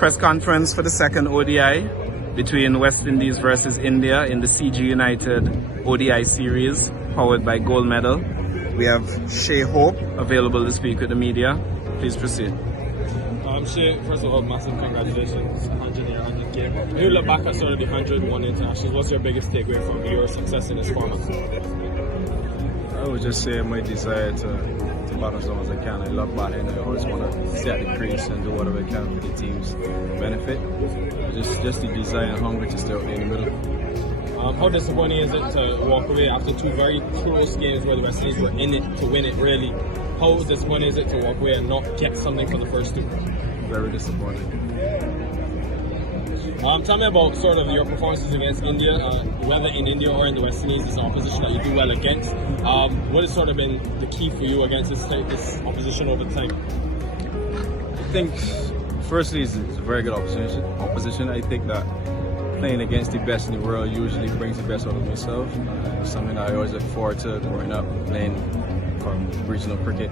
Press conference for the second ODI between West Indies versus India in the CG United ODI series, powered by Gold Medal. We have Shay available to speak with the media. Please proceed. Shay, first of all, massive congratulations. 100 game. When you look back at sort of the 101 internationals, what's your biggest takeaway from your success in this format? I would just say my desire to bat as long as I can. I love batting. I always want to set the crease and do whatever I can for the team's benefit. Just the desire and hunger to stay out there in the middle. How disappointing is it to walk away after two very close games where the West Indies were in it to win it, really? How disappointing is it to walk away and not get something for the first two? Very disappointing. Tell me about sort of your performances against India, whether in India or in the West Indies. It's an opposition that you do well against. What has sort of been the key for you against this opposition over time? I think, firstly, it's a very good opposition. I think that playing against the best in the world usually brings the best out of myself. It's something that I always look forward to growing up playing from regional cricket.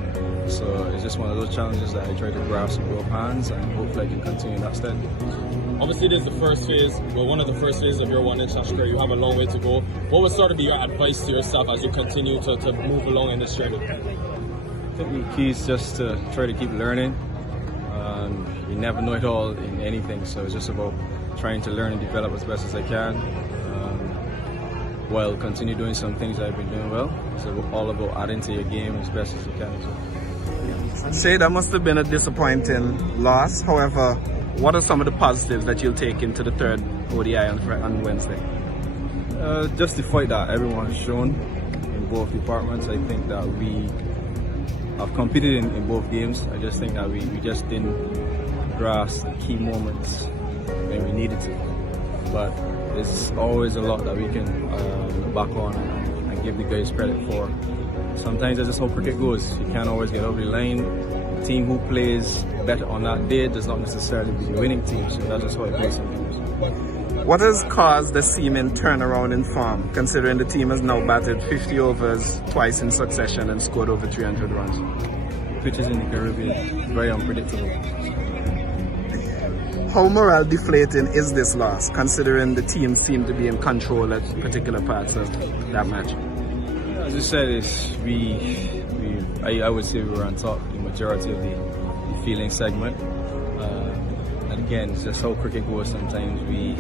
So it's just one of those challenges that I try to grasp with both hands, and hopefully I can continue that stead. Obviously, this is the first phase, one of the first phases of your one international career. You have a long way to go. What would sort of be your advice to yourself as you continue to move along in this journey? I think the key is just to try to keep learning. You never know it all in anything, so it's just about trying to learn and develop as best as I can, while continue doing some things I've been doing well. It's all about adding to your game as best as you can. Shay, that must have been a disappointing loss. However, what are some of the positives that you'll take into the third ODI on Wednesday? Just the fight that everyone has shown in both departments. I think that we have competed in both games. I just think that we just didn't grasp the key moments when we needed to. But there's always a lot that we can look back on and give the guys credit for. Sometimes that's just how cricket goes. You can't always get over the line. The team who plays better on that day does not necessarily be the winning team, so that's just how it goes sometimes. What has caused the seeming turnaround in form, considering the team has now batted 50 overs twice in succession and scored over 300 runs? Pitches in the Caribbean, very unpredictable. How morale deflating is this loss, considering the team seemed to be in control at particular parts of that match? As you said, I would say we were on top the majority of the feeling segment. And again, it's just how cricket goes. Sometimes we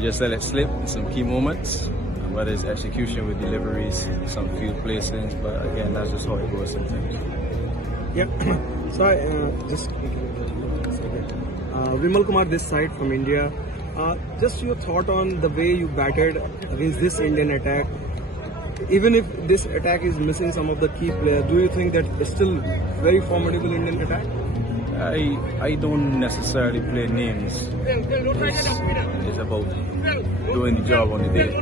just let it slip in some key moments, whether it's execution with deliveries, some field placings. But again, that's just how it goes sometimes. Yeah. So Vimal Kumar this side from India. Just your thought on the way you batted against this Indian attack. Even if this attack is missing some of the key players, do you think that it's still very formidable Indian attack? I don't necessarily play names. It's about doing the job on the day.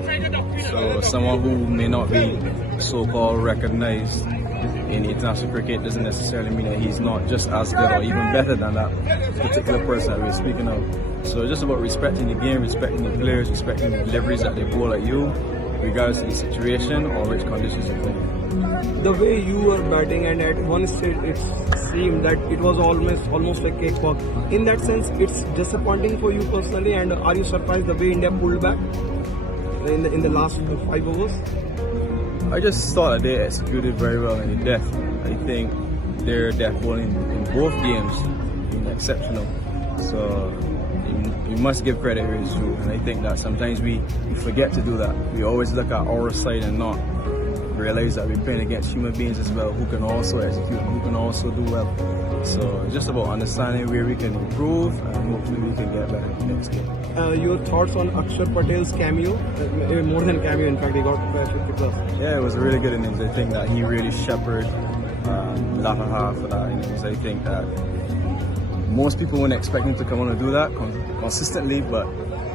So someone who may not be so-called recognized in international cricket doesn't necessarily mean that he's not just as good or even better than that particular person that we're speaking of. So it's just about respecting the game, respecting the players, respecting the deliveries that they bowl at you, regardless of the situation or which conditions you're playing. The way you were batting, and at one stage it seemed that it was almost like cakewalk. In that sense, it's disappointing for you personally, and are you surprised the way India pulled back in the last 5 overs? I just thought that they executed very well in the death. I think their death bowling in both games been exceptional. So you must give credit where it's due, and I think that sometimes we forget to do that. We always look at our side and not realize that we're playing against human beings as well who can also execute and who can also do well. So it's just about understanding where we can improve, and hopefully we can get better next game. Your thoughts on Akshar Patel's cameo? More than cameo, in fact, he got 50 plus. Yeah, it was a really good innings. I think that he really shepherded the latter half of that innings. I think that most people wouldn't expect him to come on and do that consistently, but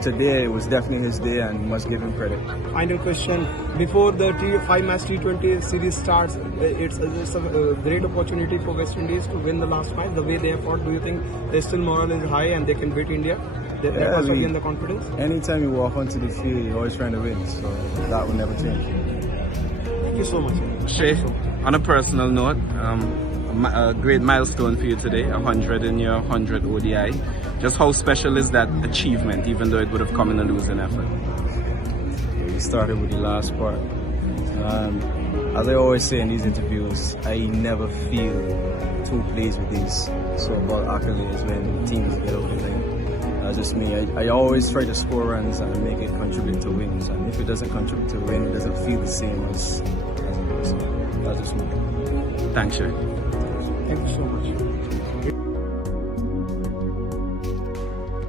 today it was definitely his day, and must give him credit. Final question: before the 5-match T20 series starts, it's a great opportunity for West Indies to win the last match. The way they have fought, do you think their still morale is high and they can beat India? They must gain the confidence. Anytime you walk onto the field, you're always trying to win, so that will never change. Thank you so much. Shay, on a personal note, a great milestone for you today, 100 in your 100 ODI. Just how special is that achievement, even though it would have come in a losing effort? We started with the last part. As I always say in these interviews, I never feel too pleased with these so-called accolades when teams get over the line. That's just me. I always try to score runs and make it contribute to wins. And if it doesn't contribute to win, it doesn't feel the same as it was. So that's just me. Thanks, Shay. Thank you so much.